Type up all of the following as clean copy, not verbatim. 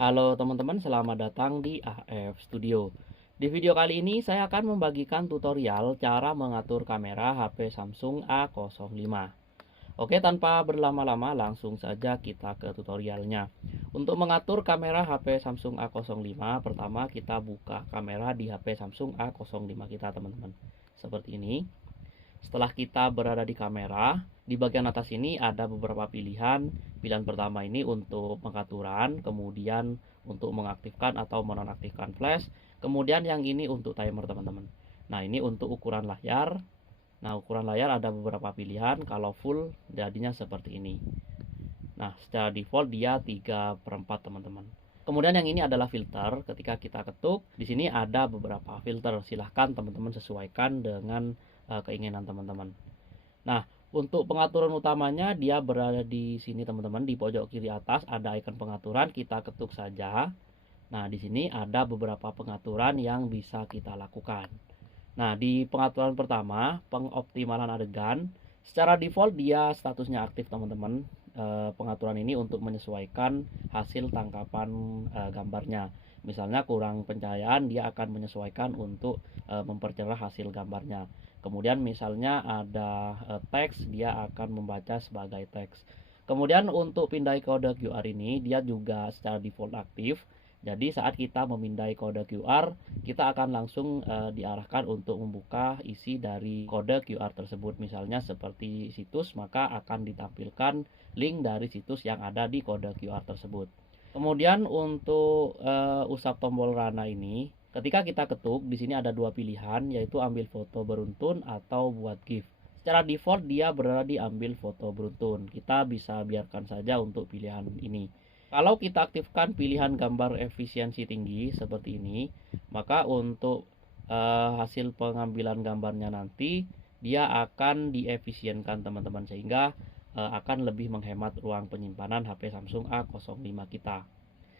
Halo teman-teman, selamat datang di AF Studio. Di video kali ini saya akan membagikan tutorial cara mengatur kamera HP Samsung A05. Oke, tanpa berlama-lama langsung saja kita ke tutorialnya. Untuk mengatur kamera HP Samsung A05, pertama kita buka kamera di HP Samsung A05 kita teman-teman. Seperti ini. Setelah kita berada di kamera, di bagian atas ini ada beberapa pilihan. Pilihan pertama ini untuk pengaturan, kemudian untuk mengaktifkan atau menonaktifkan flash, kemudian yang ini untuk timer teman-teman. Nah, ini untuk ukuran layar. Nah, ukuran layar ada beberapa pilihan. Kalau full jadinya seperti ini. Nah, secara default dia 3/4 teman-teman. Kemudian yang ini adalah filter. Ketika kita ketuk, di sini ada beberapa filter. Silahkan teman-teman sesuaikan dengan keinginan teman-teman. Nah, untuk pengaturan utamanya dia berada di sini teman-teman, di pojok kiri atas ada icon pengaturan, kita ketuk saja. Nah, di sini ada beberapa pengaturan yang bisa kita lakukan. Nah, di pengaturan pertama, pengoptimalan adegan, secara default dia statusnya aktif teman-teman. Pengaturan ini untuk menyesuaikan hasil tangkapan gambarnya. Misalnya kurang pencahayaan, dia akan menyesuaikan untuk mempercerah hasil gambarnya. Kemudian misalnya ada teks, dia akan membaca sebagai teks. Kemudian untuk pindai kode QR ini, dia juga secara default aktif. Jadi saat kita memindai kode QR, kita akan langsung diarahkan untuk membuka isi dari kode QR tersebut. Misalnya seperti situs, maka akan ditampilkan link dari situs yang ada di kode QR tersebut. Kemudian untuk usap tombol rana ini, ketika kita ketuk, di sini ada dua pilihan, yaitu ambil foto beruntun atau buat GIF. Secara default dia berada di ambil foto beruntun. Kita bisa biarkan saja untuk pilihan ini. Kalau kita aktifkan pilihan gambar efisiensi tinggi seperti ini, maka untuk hasil pengambilan gambarnya nanti dia akan diefisienkan teman-teman, sehingga akan lebih menghemat ruang penyimpanan HP Samsung A05 kita.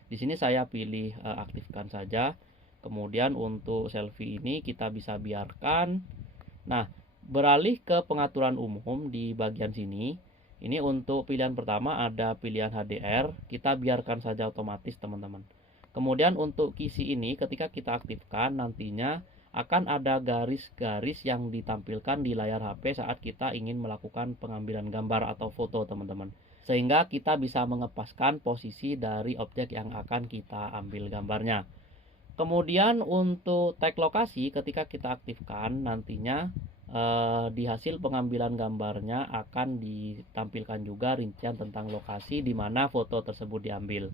Di sini saya pilih aktifkan saja. Kemudian untuk selfie ini kita bisa biarkan. Nah, beralih ke pengaturan umum di bagian sini. Ini untuk pilihan pertama ada pilihan HDR, kita biarkan saja otomatis teman-teman. Kemudian untuk kisi ini ketika kita aktifkan nantinya akan ada garis-garis yang ditampilkan di layar HP saat kita ingin melakukan pengambilan gambar atau foto teman-teman. Sehingga kita bisa mengepaskan posisi dari objek yang akan kita ambil gambarnya. Kemudian untuk tag lokasi ketika kita aktifkan nantinya di hasil pengambilan gambarnya akan ditampilkan juga rincian tentang lokasi di mana foto tersebut diambil.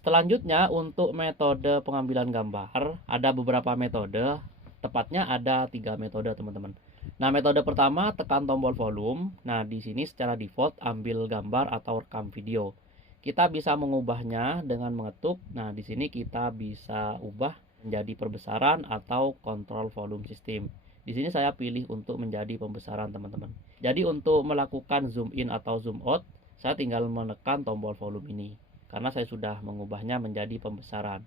Selanjutnya untuk metode pengambilan gambar ada beberapa metode, tepatnya ada 3 metode teman-teman. Nah, metode pertama tekan tombol volume. Nah, di sini secara default ambil gambar atau rekam video. Kita bisa mengubahnya dengan mengetuk. Nah, di sini kita bisa ubah menjadi perbesaran atau kontrol volume system. Di sini saya pilih untuk menjadi pembesaran teman-teman. Jadi untuk melakukan zoom in atau zoom out, saya tinggal menekan tombol volume ini karena saya sudah mengubahnya menjadi pembesaran.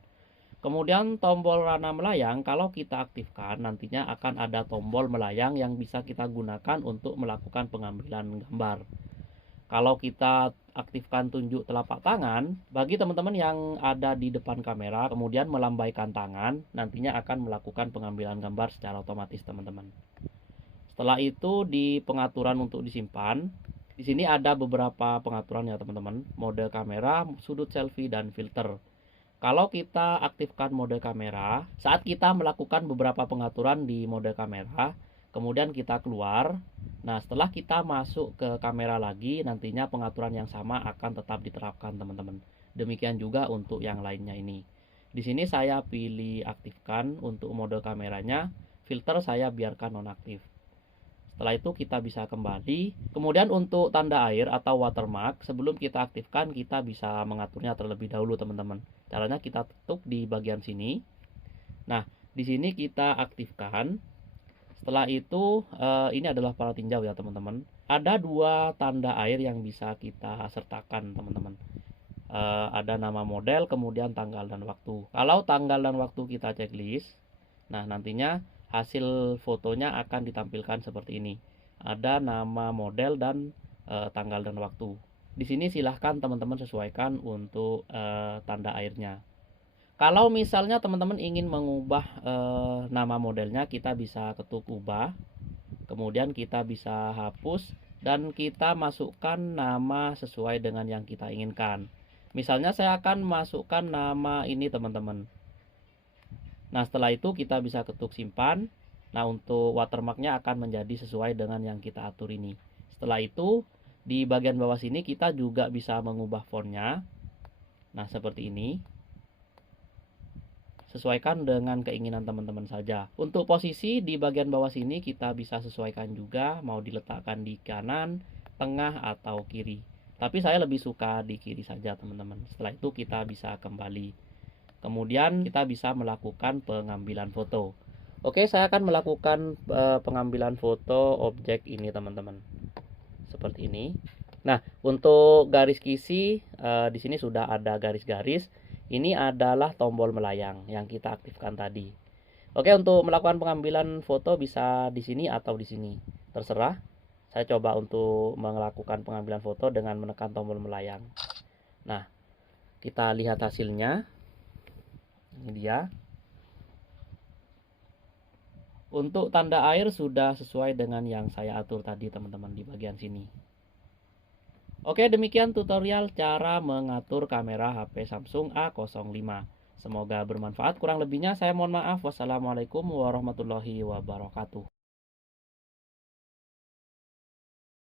Kemudian tombol rana melayang kalau kita aktifkan nantinya akan ada tombol melayang yang bisa kita gunakan untuk melakukan pengambilan gambar. Kalau kita aktifkan tunjuk telapak tangan, bagi teman-teman yang ada di depan kamera kemudian melambaikan tangan, nantinya akan melakukan pengambilan gambar secara otomatis teman-teman. Setelah itu di pengaturan untuk disimpan, di sini ada beberapa pengaturan ya teman-teman, mode kamera, sudut selfie dan filter. Kalau kita aktifkan mode kamera, saat kita melakukan beberapa pengaturan di mode kamera, kemudian kita keluar. Nah, setelah kita masuk ke kamera lagi, nantinya pengaturan yang sama akan tetap diterapkan teman-teman. Demikian juga untuk yang lainnya ini. Di sini saya pilih aktifkan untuk mode kameranya, filter saya biarkan nonaktif. Setelah itu kita bisa kembali. Kemudian untuk tanda air atau watermark, sebelum kita aktifkan kita bisa mengaturnya terlebih dahulu teman-teman. Caranya kita ketuk di bagian sini. Nah, di sini kita aktifkan. Setelah itu ini adalah para tinjau ya teman-teman. Ada dua tanda air yang bisa kita sertakan teman-teman. Ada nama model, kemudian tanggal dan waktu. Kalau tanggal dan waktu kita checklist, nah nantinya hasil fotonya akan ditampilkan seperti ini. Ada nama model dan tanggal dan waktu. Di sini silahkan teman-teman sesuaikan untuk tanda airnya. Kalau misalnya teman-teman ingin mengubah nama modelnya, kita bisa ketuk ubah. Kemudian kita bisa hapus dan kita masukkan nama sesuai dengan yang kita inginkan. Misalnya saya akan masukkan nama ini teman-teman. Nah setelah itu kita bisa ketuk simpan. Nah untuk watermarknya akan menjadi sesuai dengan yang kita atur ini. Setelah itu di bagian bawah sini kita juga bisa mengubah fontnya. Nah seperti ini. Sesuaikan dengan keinginan teman-teman saja. Untuk posisi di bagian bawah sini kita bisa sesuaikan juga, mau diletakkan di kanan, tengah, atau kiri. Tapi saya lebih suka di kiri saja teman-teman. Setelah itu kita bisa kembali. Kemudian kita bisa melakukan pengambilan foto. Oke, saya akan melakukan pengambilan foto objek ini teman-teman. Seperti ini. Nah, untuk garis kisi di sini sudah ada garis-garis. Ini adalah tombol melayang yang kita aktifkan tadi. Oke, untuk melakukan pengambilan foto bisa di sini atau di sini. Terserah. Saya coba untuk melakukan pengambilan foto dengan menekan tombol melayang. Nah, kita lihat hasilnya. Ini dia. Untuk tanda air sudah sesuai dengan yang saya atur tadi teman-teman di bagian sini. Oke, demikian tutorial cara mengatur kamera HP Samsung A05. Semoga bermanfaat. Kurang lebihnya saya mohon maaf. Wassalamualaikum warahmatullahi wabarakatuh.